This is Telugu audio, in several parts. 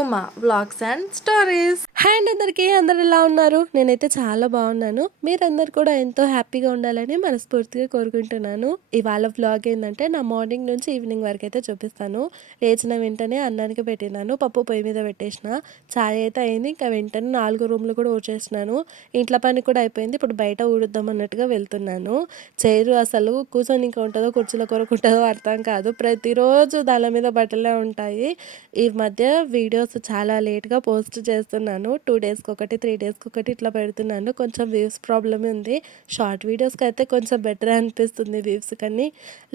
Uma vlogs and stories. Hi అండి అందరికీ, అందరు ఎలా ఉన్నారు? నేనైతే చాలా బాగున్నాను. మీరందరు కూడా ఎంతో హ్యాపీగా ఉండాలని మనస్ఫూర్తిగా కోరుకుంటున్నాను. ఇవాళ వ్లాగ్ ఏంటంటే నా మార్నింగ్ నుంచి ఈవినింగ్ వరకు అయితే చూపిస్తాను. లేచిన వెంటనే అన్నానికి పెట్టినాను, పప్పు పొయ్యి మీద పెట్టేసిన, చాయ్ అయితే అయింది. ఇంకా వెంటనే 4 రూమ్లు కూడా ఊడ్చేసినాను. ఇంట్లో పని కూడా అయిపోయింది. ఇప్పుడు బయట ఊడుద్దాం అన్నట్టుగా వెళ్తున్నాను. చైరు అసలు కూర్చొని ఇంకా ఉంటుందో కుర్చీలో కొరకుంటుందో అర్థం కాదు. ప్రతిరోజు దాని మీద బట్టలే ఉంటాయి. ఈ మధ్య వీడియోస్ చాలా లేట్గా పోస్ట్ చేస్తున్నాను. 2 డేస్కి ఒకటి, 3 డేస్కి ఒకటి ఇట్లా పెడుతున్నాను. కొంచెం వ్యూస్ ప్రాబ్లమ్ ఉంది. షార్ట్ వీడియోస్కి అయితే కొంచెం బెటర్ అనిపిస్తుంది వ్యూస్, కానీ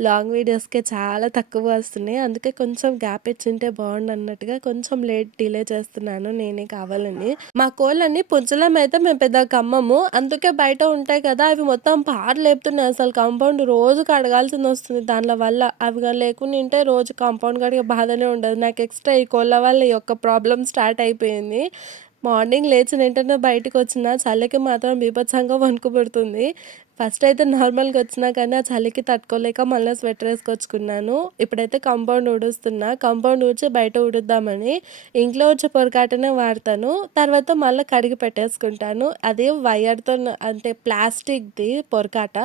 లాంగ్ వీడియోస్కే చాలా తక్కువ వస్తున్నాయి. అందుకే కొంచెం గ్యాప్ ఇచ్చింటే బాగుండు అన్నట్టుగా కొంచెం డిలే చేస్తున్నాను నేనే కావాలని. మా కోళ్ళని పుంజలం అయితే మేము పెద్ద కమ్మము, అందుకే బయట ఉంటాయి కదా అవి మొత్తం పారు లేపుతున్నాయి. అసలు కాంపౌండ్ రోజు కడగాల్సింది వస్తుంది దానిల వల్ల. అవి లేకుంటే రోజు కాంపౌండ్ కడిగే బాధనే ఉండదు నాకు. ఎక్స్ట్రా ఈ కోళ్ళ వల్ల ఈ యొక్క ప్రాబ్లం స్టార్ట్ అయిపోయింది. మార్నింగ్ లేచిన వెంటనే బయటకు వచ్చిన చలికి మాత్రం బీభత్సంగా వణుకు పుడుతుంది. ఫస్ట్ అయితే నార్మల్గా వచ్చినా కానీ ఆ చలికి తట్టుకోలేక మళ్ళీ స్వెటర్ వేసుకొచ్చుకున్నాను. ఇప్పుడైతే కాంపౌండ్ ఊడుస్తున్నా. కాంపౌండ్ ఊడ్చి బయట ఊడుద్దామని ఇంట్లో వచ్చే పొరకాటనే వాడతాను. తర్వాత మళ్ళీ కడిగి పెట్టేసుకుంటాను. అది వైర్తో, అంటే ప్లాస్టిక్ది పొరకాట,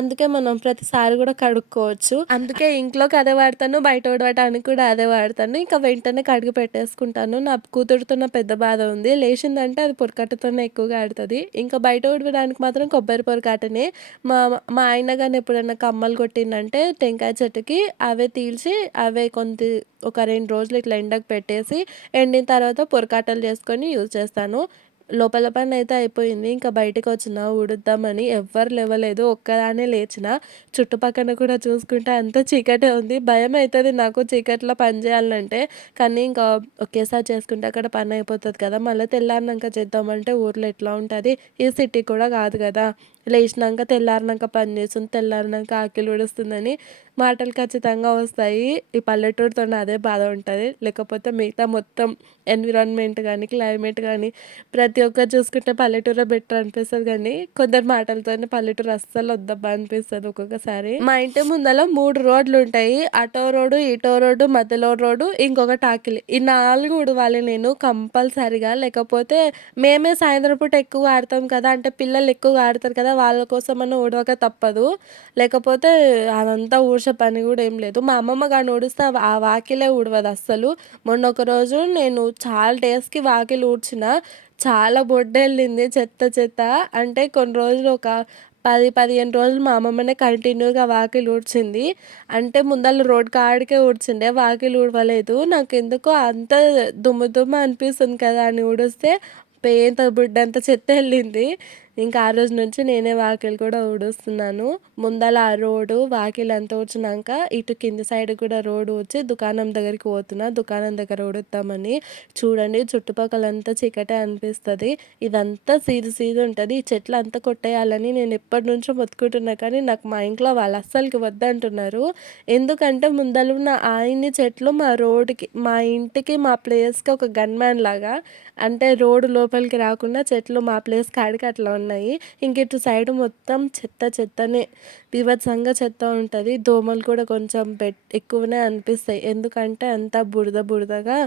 అందుకే మనం ప్రతిసారి కూడా కడుక్కోవచ్చు. అందుకే ఇంట్లోకి అదే వాడతాను, బయట ఊడవటానికి కూడా అదే వాడతాను. ఇంకా వెంటనే కడిగి పెట్టేసుకుంటాను. నా కూతురుతో నా పెద్ద బాధ ఉంది, లేచిందంటే అది పొరకట్టతోనే ఎక్కువగా ఆడుతుంది. ఇంకా బయట ఊడవడానికి మాత్రం కొబ్బరి పొరకాటనే. మా మా ఆయన కానీ ఎప్పుడైనా కమ్మలు కొట్టిందంటే టెంకాయ చెట్టుకి అవే తీల్చి అవే ఒక 2 రోజులు ఇట్లా ఎండకు పెట్టేసి ఎండిన తర్వాత పొరకాటలు చేసుకొని యూజ్ చేస్తాను. లోపల పని అయితే అయిపోయింది. ఇంకా బయటకు వచ్చిన ఊడుద్దామని ఎవ్వరు లేవలేదు, ఒక్కదానే లేచిన. చుట్టుపక్కల కూడా చూసుకుంటే అంత చీకటే ఉంది. భయం అవుతుంది నాకు చీకట్లో పని చేయాలంటే, కానీ ఇంకా ఒకేసారి చేసుకుంటే అక్కడ పని అయిపోతుంది కదా. మళ్ళీ తెల్లారినాక చేద్దామంటే ఊర్లో ఎట్లా ఉంటుంది, ఈ సిటీ కూడా కాదు కదా. లేచినాక తెల్లారినాక పని చేస్తుంది, తెల్లారినాక ఆకలి ఊడుస్తుందని మాటలు ఖచ్చితంగా వస్తాయి. ఈ పల్లెటూరుతో అదే బాధ ఉంటుంది. లేకపోతే మిగతా మొత్తం ఎన్విరాన్మెంట్ కానీ క్లైమేట్ కానీ ప్రతి ఒక్కరు చూసుకుంటే పల్లెటూరే బెటర్ అనిపిస్తుంది, కానీ కొందరు మాటలతోనే పల్లెటూరు అస్సలు వద్దబ్బా అనిపిస్తుంది ఒక్కొక్కసారి. మా ఇంటి ముందర 3 రోడ్లు ఉంటాయి. అటో రోడ్డు, ఇటో రోడ్డు, మధ్యలో రోడ్డు, ఇంకొక టాకిలి. ఈ 4 ఉడవాలి నేను కంపల్సరిగా. లేకపోతే మేమే సాయంత్రం పూట ఎక్కువ ఆడతాం కదా, అంటే పిల్లలు ఎక్కువగా ఆడతారు కదా, వాళ్ళ కోసమన్నా ఊడవక తప్పదు. లేకపోతే అదంతా ఊడ్చే పని కూడా ఏం లేదు. మా అమ్మమ్మ గాని ఊడిస్తే ఆ వాకిలే ఊడవదు అస్సలు. మొన్న ఒక రోజు నేను చాలా డేస్కి వాకిలి ఊడ్చిన, చాలా బొడ్డెళ్ళింది చెత్త చెత్త. అంటే కొన్ని రోజులు ఒక 10-15 రోజులు మా అమ్మమ్మనే కంటిన్యూగా వాకిలి ఊడ్చింది. అంటే ముందర రోడ్ కాడికే ఊడ్చిండే, వాకిలి ఊడవలేదు. నాకు ఎందుకో అంత దుమ్ము దుమ్ము అనిపిస్తుంది కదా అని ఊడిస్తే పేంత బుడ్డంత చెత్త వెళ్ళింది. ఇంకా ఆ రోజు నుంచి నేనే వాకిలి కూడా ఊడుస్తున్నాను. ముందల ఆ రోడ్డు వాకిలి అంతా ఊడ్చినాక ఇటు కింది సైడ్ కూడా రోడ్డు ఊడ్చి దుకాణం దగ్గరికి పోతున్నా, దుకాణం దగ్గర ఊడుద్దామని. చూడండి చుట్టుపక్కల అంతా చీకటే అనిపిస్తుంది. ఇదంతా సీదు ఉంటుంది. ఈ చెట్లు అంతా కొట్టేయాలని నేను ఎప్పటి నుంచో మొత్తుకుంటున్నా, కానీ నాకు మా ఇంట్లో వాళ్ళు అస్సలకి వద్దంటున్నారు. ఎందుకంటే ముందలున్న ఆయన్ని చెట్లు మా రోడ్డుకి, మా ఇంటికి, మా ప్లేస్కి ఒక గన్ మ్యాన్ లాగా, అంటే రోడ్డు లోపలికి రాకుండా చెట్లు మా ప్లేస్ కాడికి అట్లా ఉన్నాయి. ఇంక ఇటు సైడ్ మొత్తం చెత్తనే, బీభత్సంగా చెత్త ఉంటుంది. దోమలు కూడా కొంచెం ఎక్కువనే అనిపిస్తాయి, ఎందుకంటే అంతా బురదగా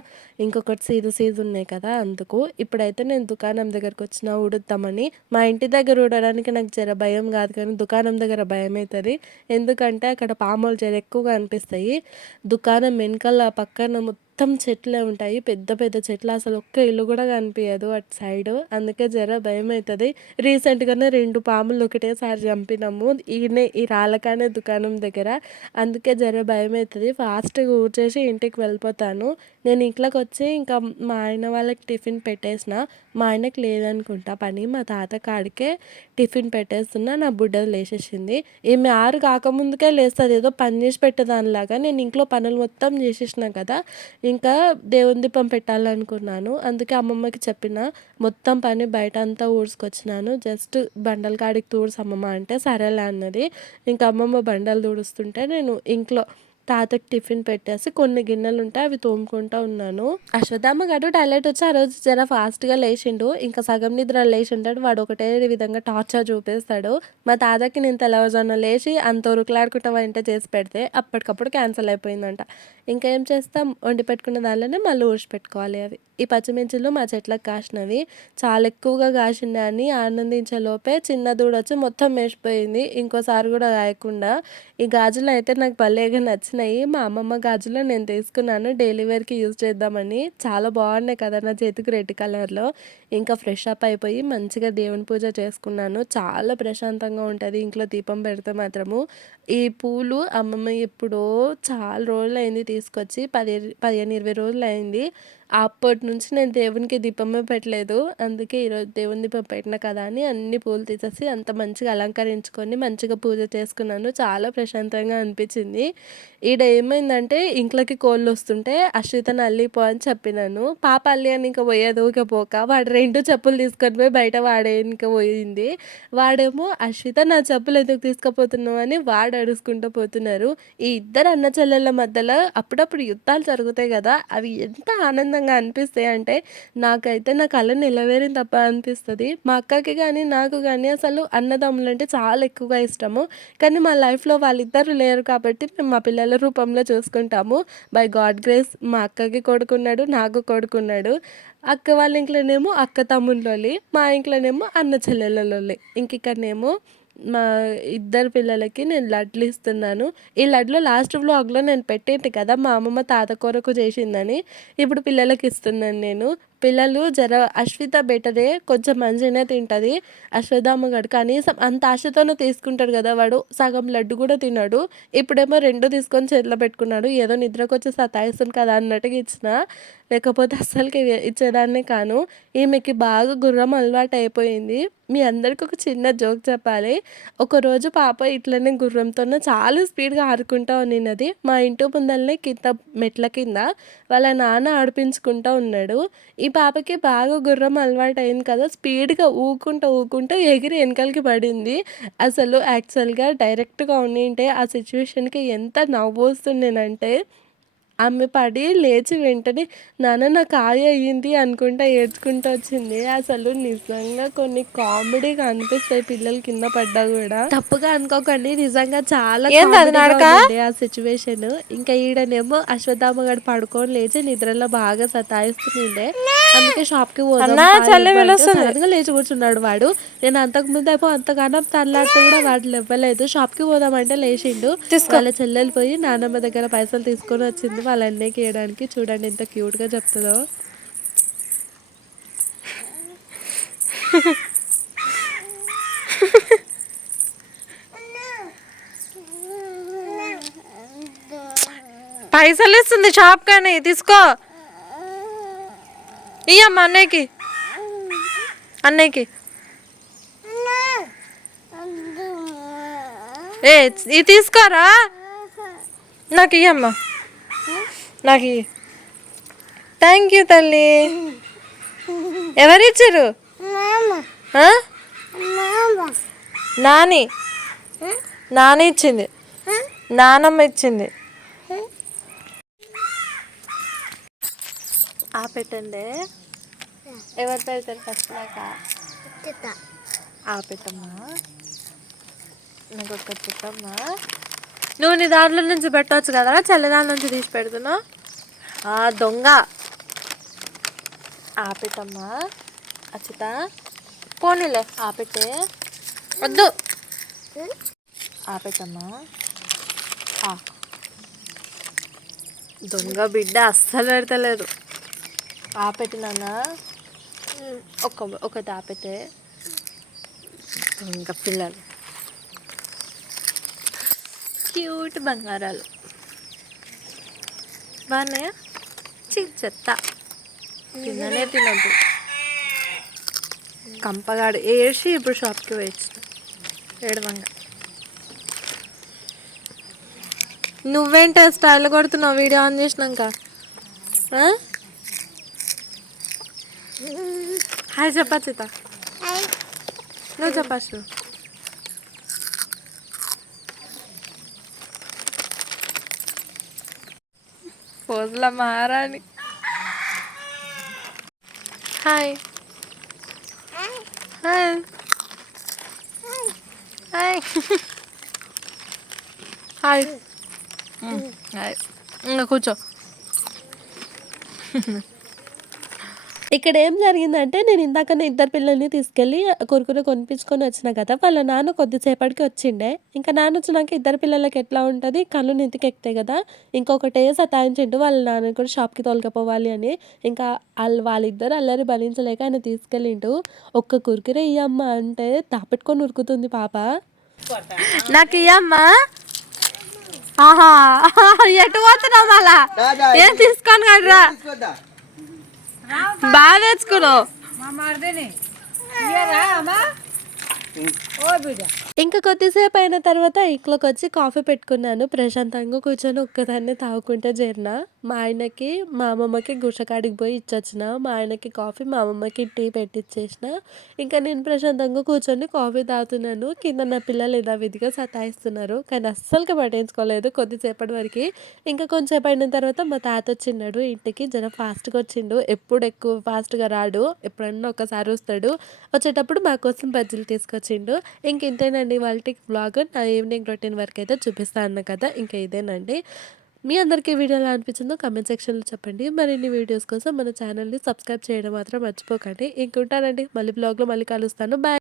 ఇంకొకటి సీదు ఉన్నాయి కదా అందుకు. ఇప్పుడైతే నేను దుకాణం దగ్గరకు వచ్చిన ఊడుద్దామని. మా ఇంటి దగ్గర ఊడడానికి నాకు జర భయం కాదు, కానీ దుకాణం దగ్గర భయం అవుతుంది. ఎందుకంటే అక్కడ పాములు జర ఎక్కువగా అనిపిస్తాయి. దుకాణం వెనకాల పక్కన మొత్తం చెట్లే ఉంటాయి, పెద్ద పెద్ద చెట్లు. అసలు ఒక్క ఇల్లు కూడా కనిపించదు అటు సైడ్, అందుకే జర భయం అవుతుంది. రీసెంట్గానే 2 పాములు ఒకటేసారి చంపినాము ఈ రాళ్ళకానే దుకాణం దగ్గర, అందుకే జర భయం అవుతుంది. ఫాస్ట్గా ఊడ్చేసి ఇంటికి వెళ్ళిపోతాను. నేను ఇంట్లోకి వచ్చి ఇంకా మా ఆయన వాళ్ళకి టిఫిన్ పెట్టేసిన. మా ఆయనకి లేదనుకుంటా పని, మా తాత కాడికే టిఫిన్ పెట్టేస్తున్నా. నా బుడ్డది లేచేసింది. ఈమె 6 కాకముందుకే లేస్తుంది, ఏదో పని చేసి పెట్టేదానిలాగా. నేను ఇంట్లో పనులు మొత్తం చేసేసిన కదా, ఇంకా దేవుని దీపం పెట్టాలనుకున్నాను. అందుకే అమ్మమ్మకి చెప్పిన, మొత్తం పని బయట అంతా ఊడ్చుకొచ్చినాను, జస్ట్ బండల కాడికి తూడ్చమ్మమ్మ అంటే సరేలే అన్నది. ఇంకా అమ్మమ్మ బండలు తుడుస్తుంటే నేను ఇంట్లో తాతకి టిఫిన్ పెట్టేసి కొన్ని గిన్నెలు ఉంటే అవి తోముకుంటూ ఉన్నాను. అశ్వత్థామ గడు టాయిలెట్ వచ్చి ఆ రోజు జర ఫాస్ట్గా లేచిండు. ఇంకా సగం నిద్ర లేచి ఉంటాడు. వాడు ఒకటే విధంగా టార్చర్ చూపిస్తాడు. మా తాతకి నేను తెల్లవారుజామున లేచి అంత ఉరుకులాడుకుంటా వంట చేసి పెడితే అప్పటికప్పుడు క్యాన్సిల్ అయిపోయిందంట. ఇంకా ఏం చేస్తాం, వండి పెట్టుకున్న దానిలోనే మళ్ళీ ఊడ్చి పెట్టుకోవాలి అవి. ఈ పచ్చిమిర్చిలు మా చెట్లకు కాసినవి, చాలా ఎక్కువగా కాసిందని ఆనందించే లోపే చిన్న దూడ వచ్చి మొత్తం మేసిపోయింది. ఇంకోసారి కూడా కాయకుండా. ఈ గాజులు అయితే నాకు భలేగా నచ్చినాయి. మా అమ్మమ్మ గాజులు నేను తీసుకున్నాను డైలీ వేర్కి యూజ్ చేద్దామని. చాలా బాగున్నాయి కదా నా చేతికి రెడ్ కలర్లో. ఇంకా ఫ్రెష్ అప్ అయిపోయి మంచిగా దేవుని పూజ చేసుకున్నాను. చాలా ప్రశాంతంగా ఉంటుంది ఇంట్లో దీపం పెడితే మాత్రము. ఈ పూలు అమ్మమ్మ ఎప్పుడో చాలా రోజులు అయింది తీసుకొచ్చి, 15-20 రోజులు అయింది. అప్పటి నుంచి నేను దేవునికి దీపమే పెట్టలేదు. అందుకే ఈరోజు దేవుని దీపం పెట్టిన కదా అని అన్ని పూలు తీసేసి అంత మంచిగా అలంకరించుకొని మంచిగా పూజ చేసుకున్నాను. చాలా ప్రశాంతంగా అనిపించింది. ఈడ ఏమైందంటే ఇంట్లోకి కోళ్ళు వస్తుంటే అశ్వితను అల్లిపో అని చెప్పినాను. పాప అల్లి అని ఇంకా పోయేది ఊకే పోక వాడు 2 చెప్పులు తీసుకొని పోయి బయట వాడే ఇంకా పోయింది. వాడేమో అశ్విత నా చెప్పులు ఎందుకు తీసుకుపోతున్నావు అని వాడు అడుచుకుంటూ పోతున్నారు. ఈ ఇద్దరు అన్న చెల్లెళ్ళ మధ్యలో అప్పుడప్పుడు యుద్ధాలు జరుగుతాయి కదా, అవి ఎంత ఆనందంగా అనిపిస్తాయి అంటే నాకైతే నా కళ్ళ నిలవేరిన తప్ప అనిపిస్తుంది. మా అక్కకి కానీ నాకు కానీ అసలు అన్నదమ్ములు అంటే చాలా ఎక్కువగా ఇష్టము. కానీ మా లైఫ్లో వాళ్ళిద్దరు లేరు కాబట్టి మేము మా పిల్లల రూపంలో చూసుకుంటాము. బై గాడ్ గ్రేస్ మా అక్కకి కొడుకున్నాడు, నాకు కొడుకున్నాడు. అక్క వాళ్ళ ఇంట్లోనేమో అక్క తమ్ముళ్ళోలి, మా ఇంట్లోనేమో అన్న చెల్లెళ్ళలోలి. ఇంక ఇక్కడనేమో మా ఇద్దరు పిల్లలకి నేను లడ్లు ఇస్తున్నాను. ఈ లడ్లు లాస్ట్ వ్లాగ్లో నేను పెట్టేటి కదా మా అమ్మమ్మ తాత కొరకు చేసిందని, ఇప్పుడు పిల్లలకి ఇస్తున్నాను నేను. పిల్లలు జర అశ్విత బెటరే, కొంచెం మంచిగానే తింటుంది. అశ్వత్థామ గడు కనీసం అంత ఆశతోనే తీసుకుంటాడు కదా, వాడు సగం లడ్డు కూడా తిన్నాడు. ఇప్పుడేమో 2 తీసుకొని చేతిలో పెట్టుకున్నాడు. ఏదో నిద్రకు వచ్చి సతాయిస్తుంది కదా అన్నట్టుగా ఇచ్చిన, లేకపోతే అస్సలకి ఇచ్చేదాన్నే కాను. ఈమెకి బాగా గుర్రం అలవాటు అయిపోయింది. మీ అందరికి ఒక చిన్న జోక్ చెప్పాలి. ఒకరోజు పాప ఇట్లనే గుర్రంతోనే చాలా స్పీడ్గా ఆడుకుంటూ ఉన్నది. మా ఇంటి ముందరనే కింద మెట్ల కింద వాళ్ళ నాన్న ఆడిపించుకుంటూ ఉన్నాడు. ఈ పాపకి బాగా గుర్రం అలవాటు అయింది కదా, స్పీడ్గా ఊకుంటూ ఎగిరి వెనకాలకి పడింది. అసలు యాక్చువల్గా డైరెక్ట్గా ఉండింటే ఆ సిచ్యువేషన్కి ఎంత నవ్వు వస్తుండేనంటే, ఆమె పడి లేచి వెంటనే నాన్న నాకు కాయ అయ్యింది అనుకుంటా ఏడ్చుకుంటూ వచ్చింది. అసలు నిజంగా కొన్ని కామెడీగా అనిపిస్తాయి పిల్లలు కింద పడ్డా కూడా. తప్పుగా అనుకోకండి, నిజంగా చాలా కామెడీగా ఉంది ఆ సిచ్యువేషన్. ఇంకా ఈడనేమో అశ్వత్థామ గడు పడుకొని లేచి నిద్రలో బాగా సతాయిస్తుండే. అందుకే షాప్కి పోదాం లేచి కూర్చున్నాడు వాడు. నేను అంతకుముందు అయిపో అంతగానో తల్లాడితే కూడా వాడు ఇవ్వలేదు. షాప్కి పోదామంటే లేచిండు. వాళ్ళ చెల్లెలు పోయి నాన్నమ్మ దగ్గర పైసలు తీసుకొని వచ్చింది వాళ్ళ అన్నయ్యకి ఇవ్వడానికి. చూడండి ఎంత క్యూట్గా చెప్తుందో. పైసలు ఇస్తుంది షాప్ కానీ తీసుకో. ఇయ్యమ్మా అన్నయ్యకి ఇది తీసుకోరా, నాకు ఇయ్యమ్మా, నాకు థ్యాంక్ యూ తల్లి. ఎవరిచ్చారు? నాని ఇచ్చింది, నానమ్మ ఇచ్చింది. పెట్టండి. ఎవరు పెడతారు ఫస్ట్? నాకు పెట్టమ్మా, నాకు ఒక్కటి పెట్టమ్మా. నువ్వు నీ దాంట్లో నుంచి పెట్టవచ్చు కదా, చెల్లి దాని నుంచి తీసి పెడుతున్నావు. దొంగ. పెట్టమ్మా అచ్యుత, పోనీలే పెట్టే, వద్దు. పెట్టమ్మా. దొంగ బిడ్డ అస్సలు పెడతలేదు. పెట్టినా ఒకటి పెట్టే. దొంగ పిల్లలు, క్యూట్ బంగారాలు బాగున్నాయా? చెత్త కిందనే తినద్దు. కంపగాడు ఏడ్చి ఇప్పుడు షాప్కి వేయచ్చు ఏడవంగా. నువ్వేంట స్టైల్ కొడుతున్నావు వీడియో ఆన్ చేసినాక? హాయ్ చెప్పచ్చుత, నువ్వు చెప్పచ్చు. రోజుల మహారాణి. Hi hi hi hi hi. ఇంకా కూర్చో. ఇక్కడ ఏం జరిగిందంటే నేను ఇందాకనే ఇద్దరు పిల్లల్ని తీసుకెళ్ళి కురుకురు కొనిపించుకొని వచ్చిన కదా, వాళ్ళ నాన్న కొద్దిసేపటికి వచ్చిండే. ఇంకా నాన్న వచ్చినాక ఇద్దరు పిల్లలకి ఎట్లా ఉంటుంది, కళ్ళు నెత్తికెక్కుతాయి కదా, ఇంకొకటే సతాయించిండు వాళ్ళ నాన్న కూడా షాప్కి తోలుకపోవాలి అని. ఇంకా వాళ్ళిద్దరు అల్లరి భరించలేక ఆయన తీసుకెళ్ళిండు. ఒక్క కురుకురే ఇయ్యమ్మ అంటే దాపెట్టుకొని ఉరుకుతుంది పాప. నాకు ఇయ్యమ్మా. ఆహా ఎటు పోతున్నావు మళ్ళా? ఏం తీసుకొని కదరా, బాగా తెచ్చుకున్నావు. ఇంకా కొద్దిసేపు అయిన తర్వాత ఇంట్లోకి వచ్చి కాఫీ పెట్టుకున్నాను. ప్రశాంతంగా కూర్చొని ఒక్కదాన్ని తాగుకుంటే చేరిన. మా ఆయనకి మా అమ్మమ్మకి గుషకాడికి పోయి ఇచ్చొచ్చిన. మా ఆయనకి కాఫీ, మా అమ్మమ్మకి టీ పెట్టిచ్చేసిన. ఇంకా నేను ప్రశాంతంగా కూర్చొని కాఫీ తాగుతున్నాను. కింద నా పిల్లలు యథావిధిగా సతాయిస్తున్నారు, కానీ అస్సలుగా పట్టించుకోలేదు కొద్దిసేపటి వరకు. ఇంకా కొంచెంసేపు అయిన తర్వాత మా తాత వచ్చిన్నాడు ఇంటికి. జర ఫాస్ట్గా వచ్చిండు, ఎప్పుడు ఎక్కువ ఫాస్ట్గా రాడు, ఎప్పుడన్నా ఒకసారి వస్తాడు. వచ్చేటప్పుడు మా కోసం బజ్జీలు తీసుకొచ్చిండు. ఇంక ఇంతేనండి వాళ్ళకి వ్లాగ్. నా ఈవినింగ్ రొటీన్ వరకు అయితే చూపిస్తా అన్న కదా, ఇంకా ఇదేనండి. మీ అందరికీ వీడియో ఎలా అనిపించిందో కమెంట్ సెక్షన్లో చెప్పండి. మరిన్ని వీడియోస్ కోసం మన ఛానల్ని సబ్స్క్రైబ్ చేయడం మాత్రం మర్చిపోకండి. ఇంకుంటానండి, మళ్ళీ బ్లాగ్లో మళ్ళీ కలుస్తాను. బాయ్.